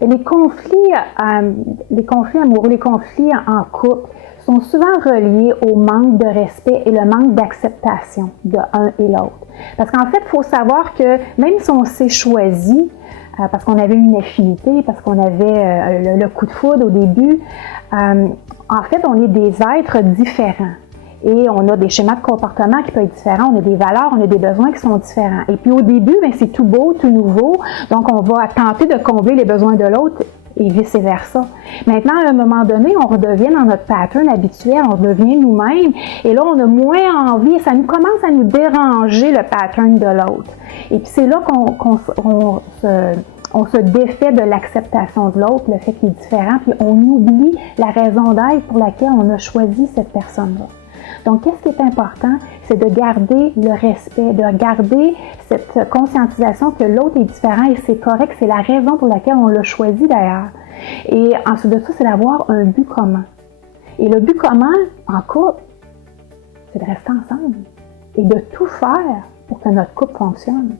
Les conflits amoureux, les conflits en couple sont souvent reliés au manque de respect et le manque d'acceptation de un et l'autre. Parce qu'en fait, il faut savoir que même si on s'est choisi, parce qu'on avait une affinité, parce qu'on avait le coup de foudre au début, en fait, on est des êtres différents. Et on a des schémas de comportement qui peuvent être différents, on a des valeurs, on a des besoins qui sont différents. Et puis au début, c'est tout beau, tout nouveau, donc on va tenter de combler les besoins de l'autre et vice-versa. Maintenant, à un moment donné, on redevient dans notre pattern habituel, on redevient nous-mêmes, et là, on a moins envie, ça nous commence à nous déranger le pattern de l'autre. Et puis c'est là on se défait de l'acceptation de l'autre, le fait qu'il est différent, puis on oublie la raison d'être pour laquelle on a choisi cette personne-là. Donc, qu'est-ce qui est important? C'est de garder le respect, de garder cette conscientisation que l'autre est différent et c'est correct, c'est la raison pour laquelle on l'a choisi d'ailleurs. Et ensuite de ça, c'est d'avoir un but commun. Et le but commun en couple, c'est de rester ensemble et de tout faire pour que notre couple fonctionne.